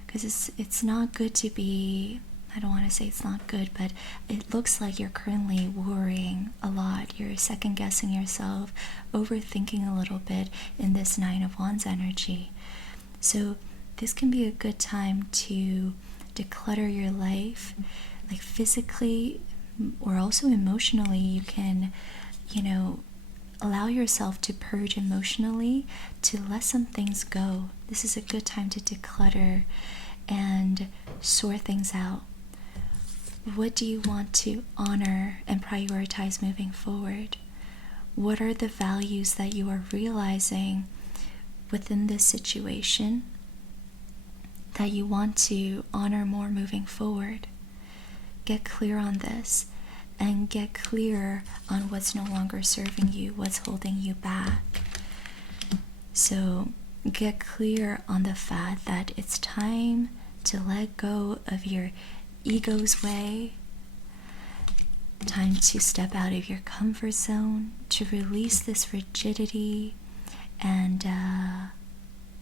because it's not good to be, I don't want to say it's not good, but it looks like you're currently worrying a lot. You're second guessing yourself, overthinking a little bit in this Nine of Wands energy. So this can be a good time to declutter your life, like physically or also emotionally. You can, allow yourself to purge emotionally, to let some things go. This is a good time to declutter and sort things out. What do you want to honor and prioritize moving forward? what are the values that you are realizing within this situation that you want to honor more moving forward. Get clear on this and get clear on what's no longer serving you, what's holding you back. So get clear on the fact that it's time to let go of your ego's way, time to step out of your comfort zone, to release this rigidity and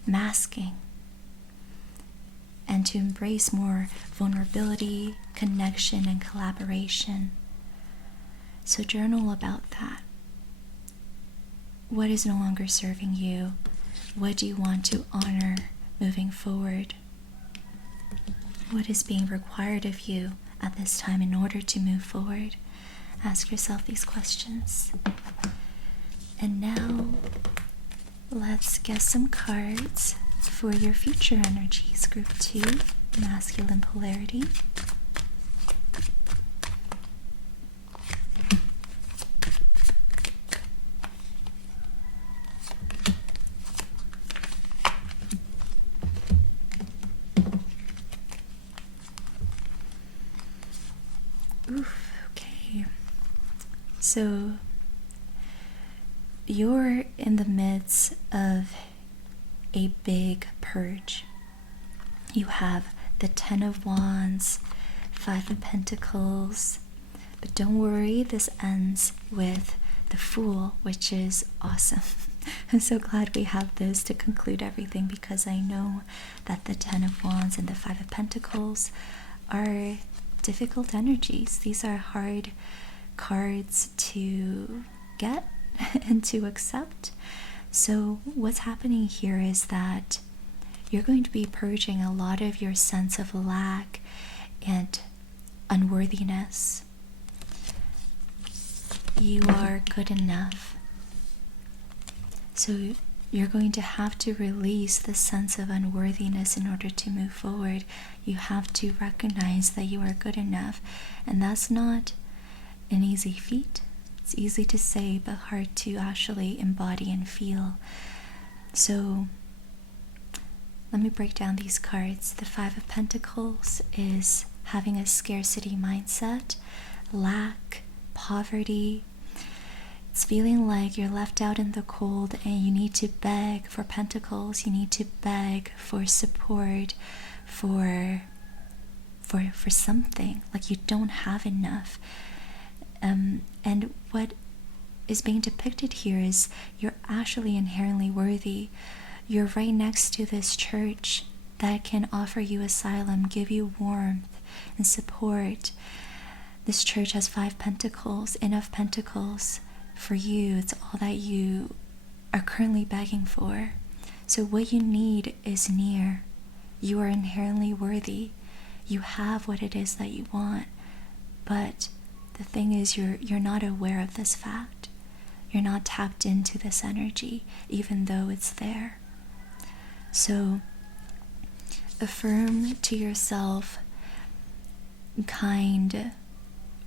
masking, and to embrace more vulnerability, connection, and collaboration. So journal about that. What is no longer serving you? What do you want to honor moving forward? What is being required of you at this time in order to move forward? Ask yourself these questions. And now, let's get some cards for your future energies. Group 2, masculine polarity. Okay. So, you're in the midst of a big purge. You have the 10 of Wands, 5 of Pentacles, but don't worry, this ends with the Fool, which is awesome. I'm so glad we have this to conclude everything, because I know that the 10 of Wands and the 5 of Pentacles are difficult energies. These are hard cards to get and to accept. So what's happening here is that you're going to be purging a lot of your sense of lack and unworthiness. You are good enough. So you're going to have to release the sense of unworthiness in order to move forward. You have to recognize that you are good enough. And that's not an easy feat. It's easy to say, but hard to actually embody and feel. So let me break down these cards. The 5 of Pentacles is having a scarcity mindset, lack, poverty. It's feeling like you're left out in the cold and you need to beg for pentacles. You need to beg for support, for something, like you don't have enough. And what is being depicted here is you're actually inherently worthy. You're right next to this church that can offer you asylum, give you warmth and support. This church has 5 pentacles, enough pentacles for you. It's all that you are currently begging for. So what you need is near. You are inherently worthy. You have what it is that you want. But the thing is, you're not aware of this fact. You're not tapped into this energy, even though it's there. So affirm to yourself kind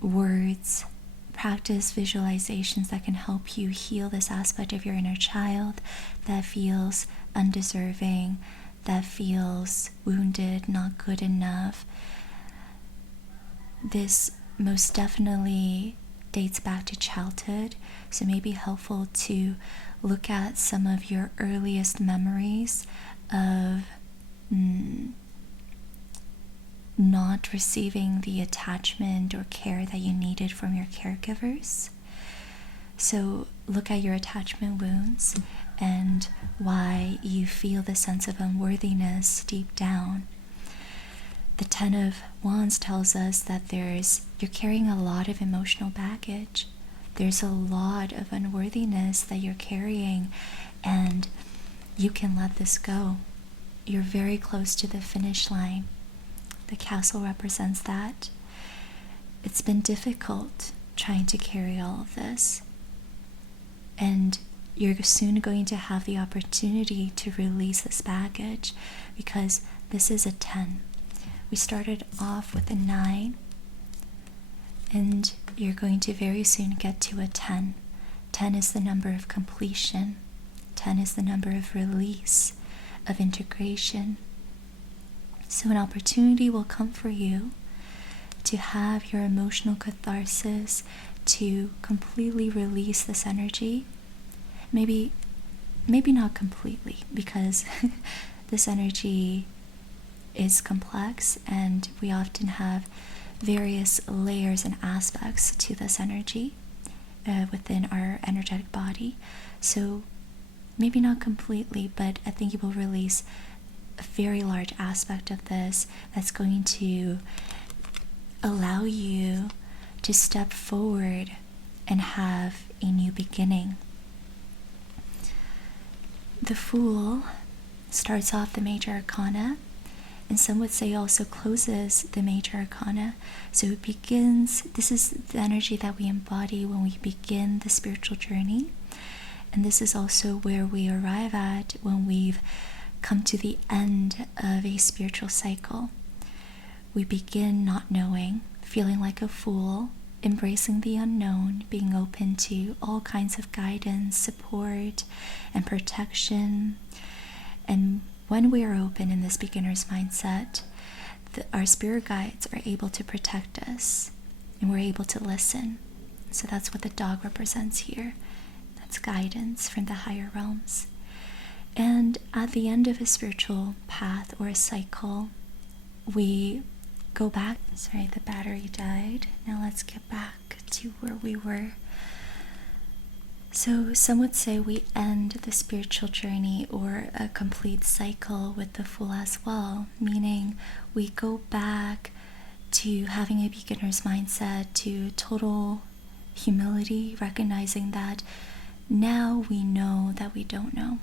words. Practice visualizations that can help you heal this aspect of your inner child that feels undeserving, that feels wounded, not good enough. This most definitely dates back to childhood, so it may be helpful to look at some of your earliest memories of not receiving the attachment or care that you needed from your caregivers. So look at your attachment wounds and why you feel the sense of unworthiness deep down. The 10 of Wands tells us that you're carrying a lot of emotional baggage. There's a lot of unworthiness that you're carrying, and you can let this go. You're very close to the finish line. The castle represents that. It's been difficult trying to carry all of this, and you're soon going to have the opportunity to release this baggage, because this is a 10. We started off with a 9, and you're going to very soon get to a 10. 10 is the number of completion. 10 is the number of release, of integration. So an opportunity will come for you to have your emotional catharsis, to completely release this energy. Maybe not completely, because this energy is complex and we often have various layers and aspects to this energy within our energetic body. So maybe not completely, but I think you will release a very large aspect of this that's going to allow you to step forward and have a new beginning. The Fool starts off the major arcana, and some would say also closes the major arcana. So it begins, this is the energy that we embody when we begin the spiritual journey. And this is also where we arrive at when we've come to the end of a spiritual cycle. We begin not knowing, feeling like a fool, embracing the unknown, being open to all kinds of guidance, support, and protection. And when we are open in this beginner's mindset, our spirit guides are able to protect us, and we're able to listen. So that's what the dog represents here. That's guidance from the higher realms. And at the end of a spiritual path or a cycle, we go back. Sorry, the battery died. Now let's get back to where we were. So some would say we end the spiritual journey or a complete cycle with the Fool as well, meaning we go back to having a beginner's mindset, to total humility, recognizing that now we know that we don't know,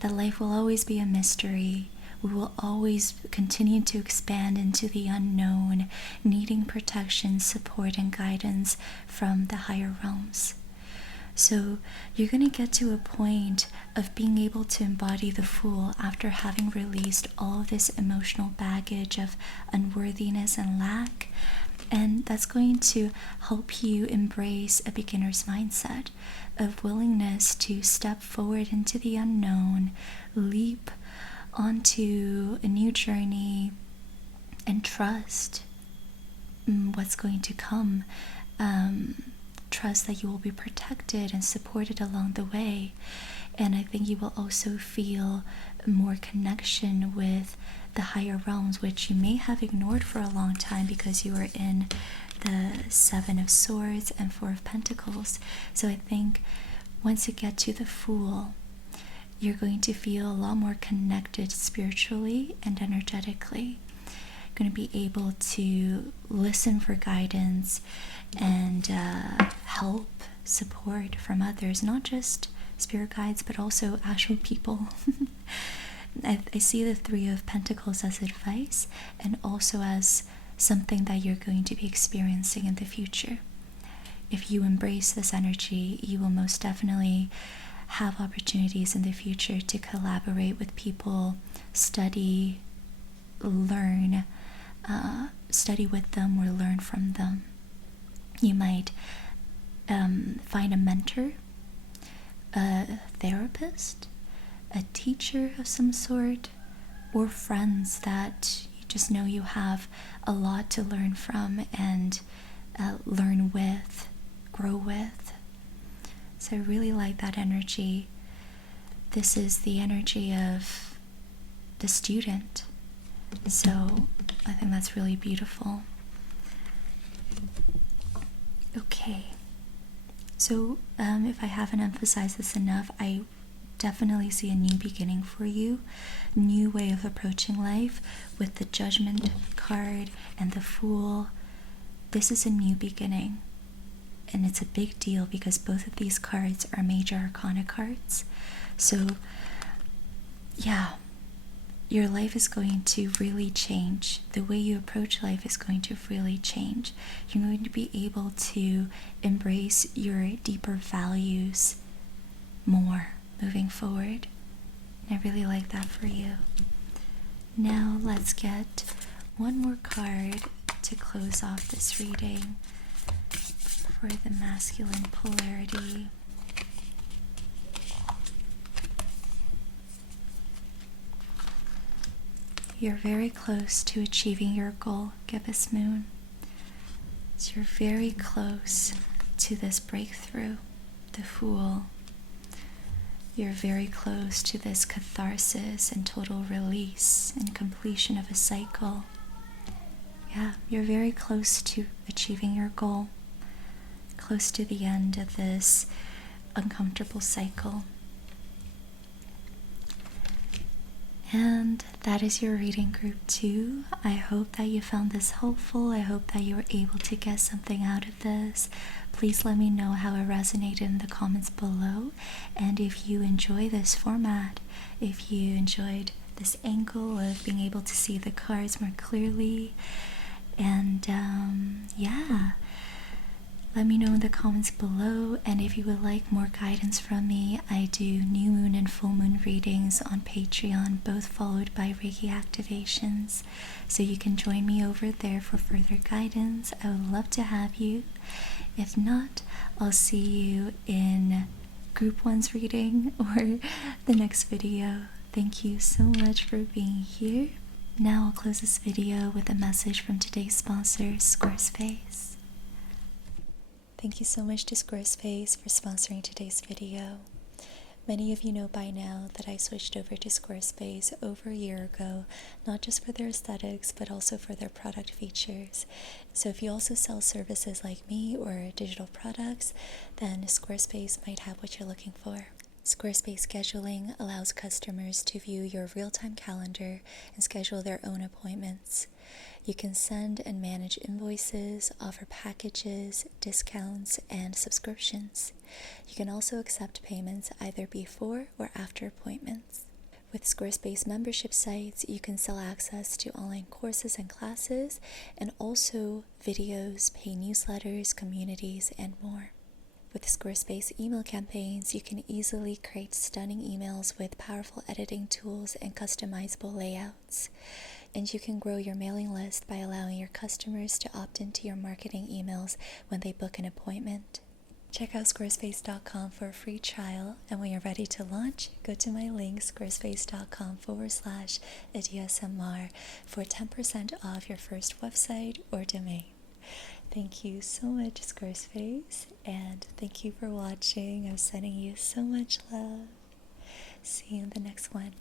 that life will always be a mystery. We will always continue to expand into the unknown, needing protection, support, and guidance from the higher realms. So you're going to get to a point of being able to embody the Fool after having released all of this emotional baggage of unworthiness and lack. And that's going to help you embrace a beginner's mindset of willingness to step forward into the unknown, leap onto a new journey, and trust what's going to come. Trust that you will be protected and supported along the way. And I think you will also feel more connection with the higher realms, which you may have ignored for a long time because you were in the 7 of Swords and 4 of Pentacles. So I think once you get to the Fool, you're going to feel a lot more connected spiritually and energetically. You're going to be able to listen for guidance and help, support from others, not just spirit guides, but also actual people. I see the 3 of Pentacles as advice and also as something that you're going to be experiencing in the future. If you embrace this energy, you will most definitely have opportunities in the future to collaborate with people, study, learn, study with them or learn from them. You might find a mentor, a therapist, a teacher of some sort, or friends that you just know you have a lot to learn from and learn with, grow with. So I really like that energy. This is the energy of the student. So I think that's really beautiful. Okay. So if I haven't emphasized this enough, I definitely see a new beginning for you, new way of approaching life with the Judgment card and the Fool. This is a new beginning. And it's a big deal because both of these cards are major arcana cards. So, yeah, your life is going to really change. The way you approach life is going to really change. You're going to be able to embrace your deeper values more moving forward. And I really like that for you. Now let's get one more card to close off this reading for the masculine polarity. you're very close to achieving your goal, gibbous moon. So you're very close to this breakthrough, the Fool. You're very close to this catharsis and total release and completion of a cycle. Yeah, you're very close to achieving your goal, close to the end of this uncomfortable cycle. And that is your reading, group 2. I hope that you found this helpful. I hope that you were able to get something out of this. Please let me know how it resonated in the comments below. And if you enjoy this format, if you enjoyed this angle of being able to see the cards more clearly, and yeah, let me know in the comments below. And if you would like more guidance from me, I do new moon and full moon readings on Patreon, both followed by Reiki activations. So you can join me over there for further guidance. I would love to have you. If not, I'll see you in group 1's reading or the next video. Thank you so much for being here. Now I'll close this video with a message from today's sponsor, Squarespace. Thank you so much to Squarespace for sponsoring today's video. Many of you know by now that I switched over to Squarespace over a year ago, not just for their aesthetics, but also for their product features. So if you also sell services like me or digital products, then Squarespace might have what you're looking for. Squarespace scheduling allows customers to view your real-time calendar and schedule their own appointments. You can send and manage invoices, offer packages, discounts, and subscriptions. You can also accept payments either before or after appointments. With Squarespace membership sites, you can sell access to online courses and classes, and also videos, pay newsletters, communities, and more. With Squarespace email campaigns, you can easily create stunning emails with powerful editing tools and customizable layouts. And you can grow your mailing list by allowing your customers to opt into your marketing emails when they book an appointment. Check out squarespace.com for a free trial, and when you're ready to launch, go to my link squarespace.com/ediyasmr for 10% off your first website or domain. Thank you so much, Squarespace, and thank you for watching. I'm sending you so much love. See you in the next one.